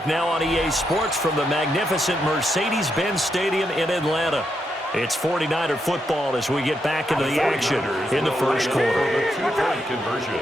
back now on EA Sports from the magnificent Mercedes-Benz Stadium in Atlanta. It's 49er football as we get back into the action in the first quarter. Two-point conversion.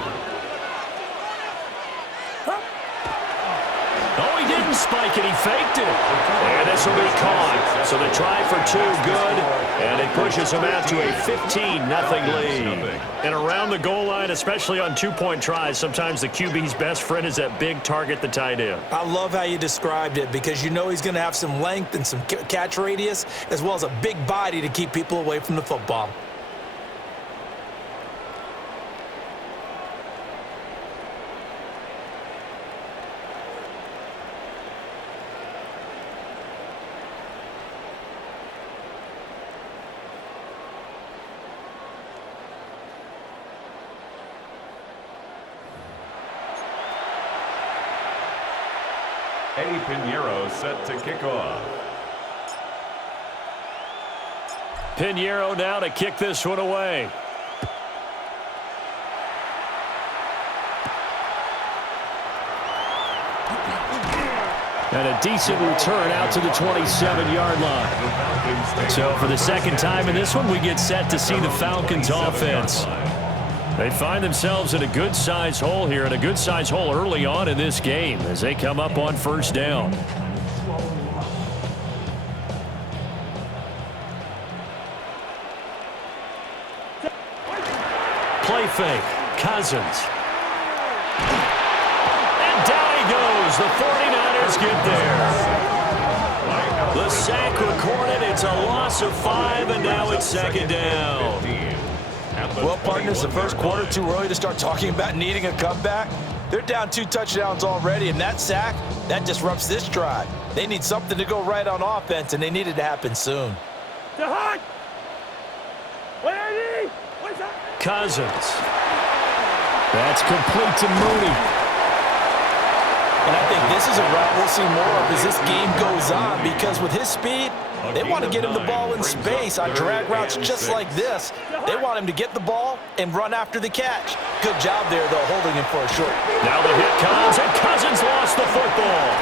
Oh, he didn't spike it. He faked it. And this will be caught. So the try for two, good. And it pushes him out to a 15-0 lead. And around the goal line, especially on two-point tries, sometimes the QB's best friend is that big target, the tight end. I love how you described it because you know he's going to have some length and some catch radius as well as a big body to keep people away from the football. Pinheiro set to kick off. Pinheiro now to kick this one away. And a decent return out to the 27-yard line. So for the second time in this one, we get set to see the Falcons offense. They find themselves in a good-sized hole here, and a good-sized hole early on in this game as they come up on first down. Play fake. Cousins. And down he goes. The 49ers get there. The sack recorded. It's a loss of 5, and now it's second down. Well, partners, the first quarter too early to start talking about needing a comeback. They're down 2 touchdowns already, and that sack, that disrupts this drive. They need something to go right on offense, and they need it to happen soon. Cousins. That's complete to Mooney. And I think this is a route we'll see more of as this game goes on because with his speed, they want to get him the ball in space on drag routes just like this. They want him to get the ball and run after the catch. Good job there, though, holding him for a short. Now the hit comes, and Cousins lost the football.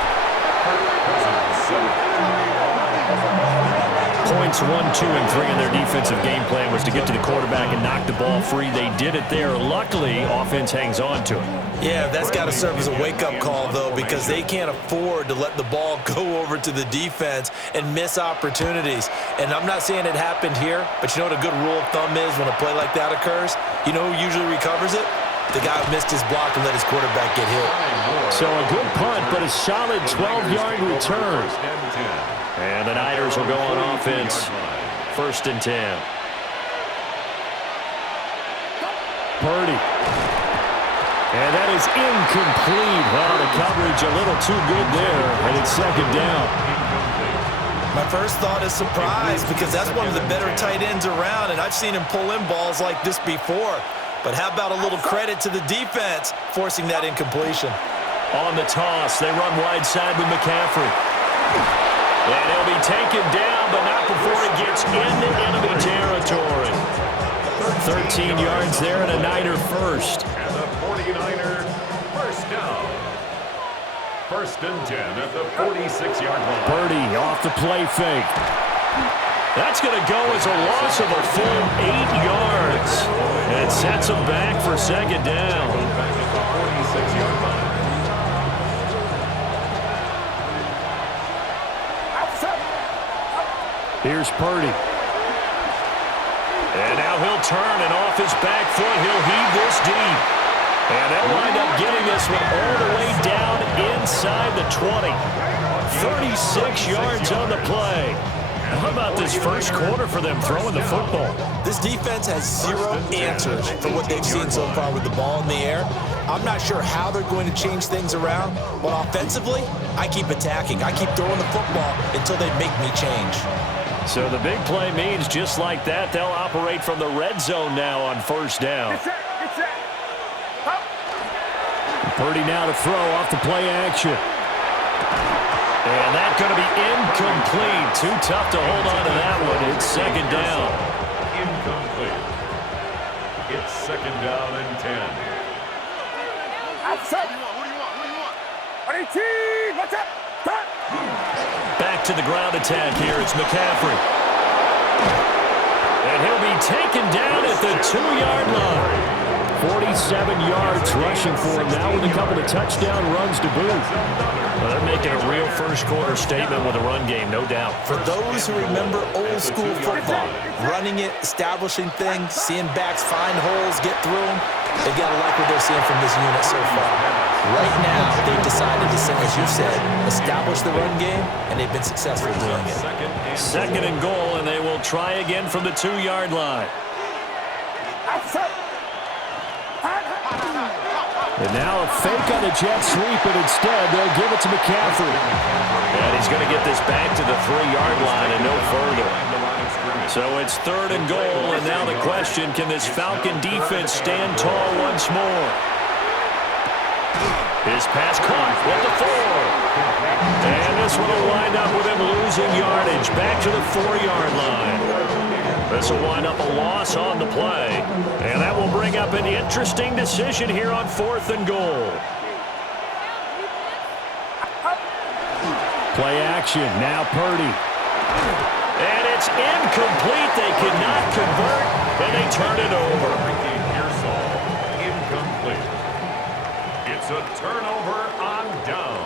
Points 1, 2, and 3 in their defensive game plan was to get to the quarterback and knock the ball free. They did it there. Luckily, offense hangs on to it. Yeah, that's got to serve as a wake-up call, though, because they can't afford to let the ball go over to the defense and miss opportunities. And I'm not saying it happened here, but you know what a good rule of thumb is when a play like that occurs? You know who usually recovers it? The guy who missed his block and let his quarterback get hit. So a good punt, but a solid 12-yard return. And the Niners will go on offense. 1st and 10. Purdy. And that is incomplete. Well, the coverage a little too good there, and it's second down. My first thought is surprise because that's one of the better tight ends around, and I've seen him pull in balls like this before. But how about a little credit to the defense forcing that incompletion? On the toss, they run wide side with McCaffrey. And he'll be taken down, but not before he gets into enemy territory. 13 yards there and a Niner first. And the 49er first down. 1st and 10 at the 46-yard line. Purdy off the play fake. That's going to go as a loss of a full 8 yards. And it sets him back for second down. Back at the 46-yard line. Here's Purdy. And now he'll turn, and off his back foot, he'll heave this deep. And they'll wind up getting this one all the way down inside the 20. 36 yards on the play. How about this first quarter for them throwing the football? This defense has 0 answers for what they've seen so far with the ball in the air. I'm not sure how they're going to change things around, but offensively, I keep attacking. I keep throwing the football until they make me change. So the big play means just like that, they'll operate from the red zone now on first down. Purdy now to throw off the play action. And that's going to be incomplete. Too tough to hold on to that one. It's second down. Incomplete. It's second down and 10. Outside. What do you want? 18. What's up? to the ground attack here. It's McCaffrey. And he'll be taken down at the 2-yard line. 47 yards rushing for him now with a couple of touchdown runs to boot. Well, they're making a real first-quarter statement with a run game, no doubt. For those who remember old-school football, running it, establishing things, seeing backs find holes, get through them, they got to like what they're seeing from this unit so far. Right now, they've decided to, as you said, establish the run game, and they've been successful doing it. Second and goal, and they will try again from the 2-yard line. And now a fake on the jet sweep, but instead they'll give it to McCaffrey. And he's going to get this back to the 3-yard line and no further. So it's third and goal, and now the question, can this Falcon defense stand tall once more? His pass caught at the 4. And this one will wind up with him losing yardage back to the 4-yard line. This will wind up a loss on the play. And that will bring up an interesting decision here on 4th and goal. Play action, now Purdy. And it's incomplete. They cannot convert, and they turn it over. Incomplete. It's a turnover on down.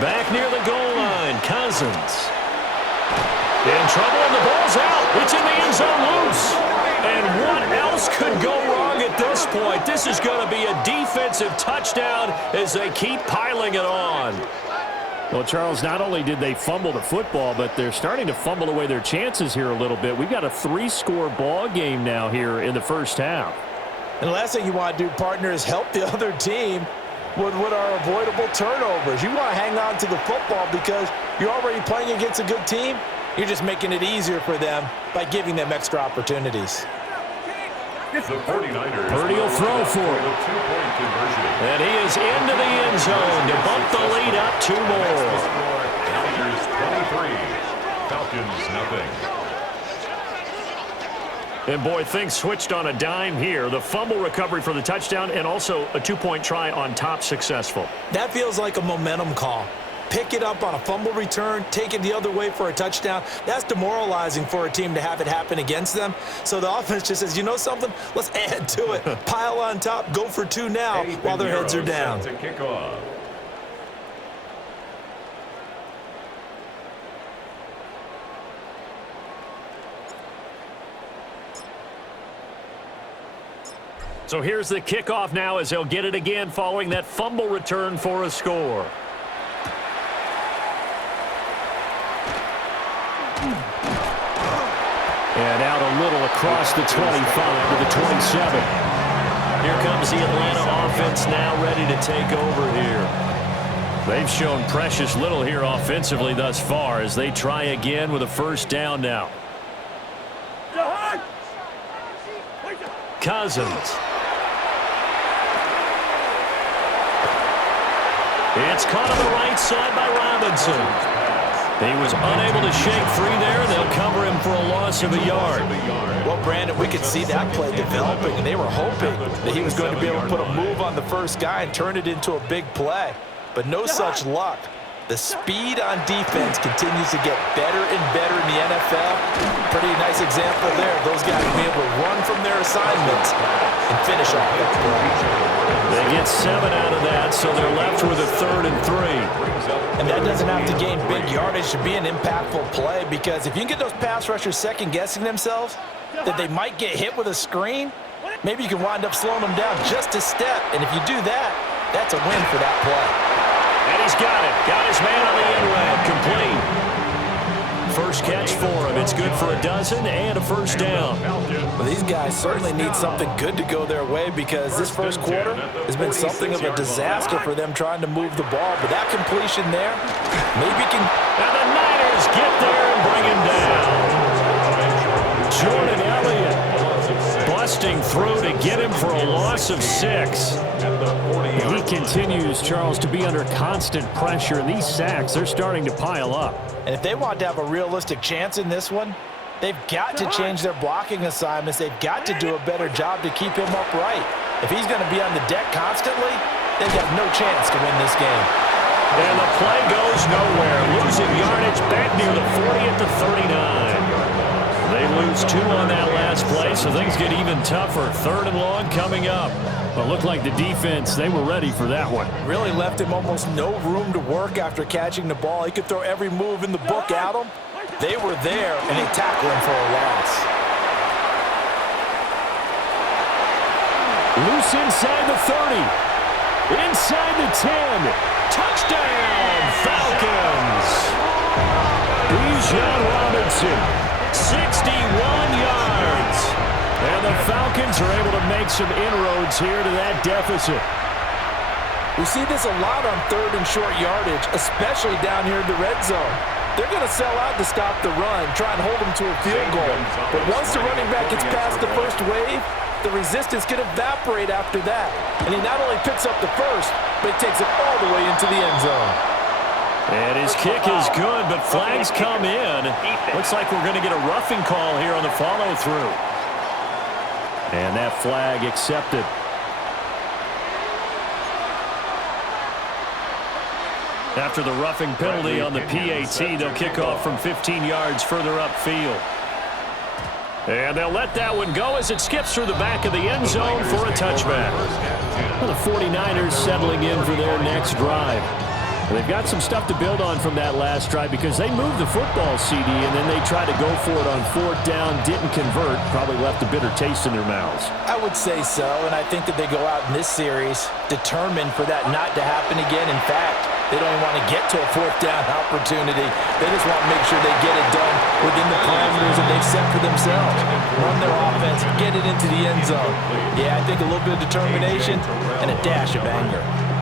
Back near the goal line, Cousins. In trouble, and the ball's out. It's in the end zone loose. And what else could go wrong at this point? This is going to be a defensive touchdown as they keep piling it on. Well, Charles, not only did they fumble the football, but they're starting to fumble away their chances here a little bit. We've got a 3-score ball game now here in the first half. And the last thing you want to do, partner, is help the other team with what are avoidable turnovers. You want to hang on to the football because you're already playing against a good team. You're just making it easier for them by giving them extra opportunities. The 49ers. Purdy will throw for it. And he is into the end zone to bump the lead up 2 more. Niners 23, Falcons nothing. And, boy, things switched on a dime here. The fumble recovery for the touchdown and also a 2-point try on top successful. That feels like a momentum call. Pick it up on a fumble return, take it the other way for a touchdown. That's demoralizing for a team to have it happen against them. So the offense just says, you know something? Let's add to it. Pile on top, go for 2 now while their heads are down. To kick off. So here's the kickoff now as they'll get it again following that fumble return for a score. And out a little across the 25 to the 27. Here comes the Atlanta offense now ready to take over here. They've shown precious little here offensively thus far as they try again with a first down now. Cousins. It's caught on the right side by Robinson. He was unable to shake free there. They'll cover him for a loss of a yard. Well, Brandon, we could see that play developing, and they were hoping that he was going to be able to put a move on the first guy and turn it into a big play. But no such luck. The speed on defense continues to get better and better in the NFL. Pretty nice example there. Those guys will be able to run from their assignments and finish off that play. They get 7 out of that, so they're left with a 3rd and 3. And that doesn't have to gain big yardage to be an impactful play, because if you can get those pass rushers second-guessing themselves, that they might get hit with a screen, maybe you can wind up slowing them down just a step. And if you do that, that's a win for that play. And he's got it. Got his man on the end route. Complete. First catch for him. It's good for a dozen and a first down. Well, these guys certainly need something good to go their way, because this first quarter has been something of a disaster for them trying to move the ball. But that completion there, maybe can... And the Niners get there and bring him down. Jordan Elliott busting through to get him for a loss of 6. He continues, Charles, to be under constant pressure, and these sacks, they're starting to pile up. And if they want to have a realistic chance in this one, they've got to change their blocking assignments. They've got to do a better job to keep him upright. If he's going to be on the deck constantly, they've got no chance to win this game. And the play goes nowhere. Losing yardage back near the 40 at the 39. They lose 2 on that last play, so things get even tougher. 3rd and long coming up. But looked like the defense, they were ready for that one. Really left him almost no room to work after catching the ball. He could throw every move in the book at him. They were there, and they tackled him for a loss. Loose inside the 30. Inside the 10. Touchdown, Falcons. Bijan Robinson, 61 yards. And the Falcons are able to make some inroads here to that deficit. We see this a lot on 3rd and short yardage, especially down here in the red zone. They're going to sell out to stop the run, try and hold them to a field goal. But once the running back gets past the first wave, the resistance can evaporate after that. And he not only picks up the first, but he takes it all the way into the end zone. And his kick is good, but flags come in. Looks like we're going to get a roughing call here on the follow-through. And that flag accepted. After the roughing penalty on the PAT, they'll kick off from 15 yards further upfield. And they'll let that one go as it skips through the back of the end zone for a touchback. Well, the 49ers settling in for their next drive. They've got some stuff to build on from that last drive because they moved the football, CD, and then they tried to go for it on 4th down, didn't convert, probably left a bitter taste in their mouths. I would say so, and I think that they go out in this series determined for that not to happen again. In fact, they don't even want to get to a 4th down opportunity. They just want to make sure they get it done within the parameters that they've set for themselves. Run their offense, get it into the end zone. Yeah, I think a little bit of determination and a dash of anger.